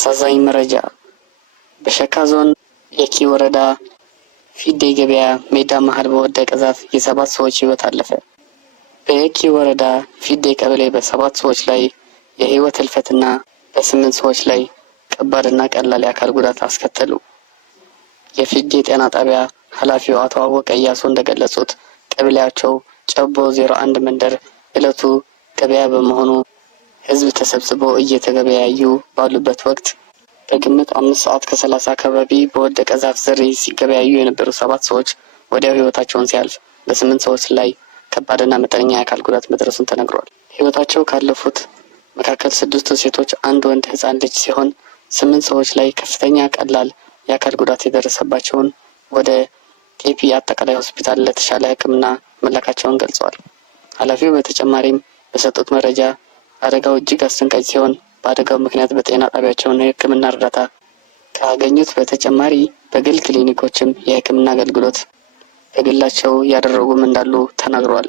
አሳዛኝ መረጃ በሸካ ዞን የኪ ወረዳ ፊዴ ገበያ ሜዳ መሃል በወደቀ ዛፍ የ7 ሰዎች ህይወት አለፈ። በየኪ ወረዳ ፊዴ ቀበሌ በ7 ሰዎች ላይ የህይወት ህልፈትና በ8 ሰዎች ላይ ከባድና ቀላል የአካል ጉዳት አስከተሉ። የፊዴ ጤና ጣቢያ ኃላፊው አቶ አወቀ እያሱ እንደገለጹት ቀበሌያቸው ጨቦ 01 መንደር እለቱ ገበያ በመሆኑ ህዝብ ተሰብስቦ እየተገበያዩ ባሉበት ወቅት በግምት 5:30 አካባቢ በወደቀ ዛፍ ስር ሲገበያዩ የነበሩ 7 ሰዎች ወዲያው ህይወታቸውን ሲያልፍ በ8 ሰዎች ላይ ከባድና መጠነኛ የአካል ጉዳት መድረሱን ተነግሯል። ህይወታቸው ካለፉት መካከል 6 ሴቶች፣ 1 ወንድ ህፃን ልጅ ሲሆን 8 ሰዎች ላይ ከፍተኛ ቀላል የአካል ጉዳት የደረሰባቸውን ወደ ቴፒ አጠቃላይ ሆስፒታል ለተሻለ ሕክምና መላካቸውን ገልጸዋል። ኃላፊው በተጨማሪም በሰጡት መረጃ አደጋው እጅግ አስደንጋጭ ሲሆን በአደጋው ምክንያት በጤና ጣቢያቸውን የሕክምና እርዳታ ካገኙት በተጨማሪ በግል ክሊኒኮችም የሕክምና አገልግሎት በግላቸው ያደረጉም እንዳሉ ተናግረዋል።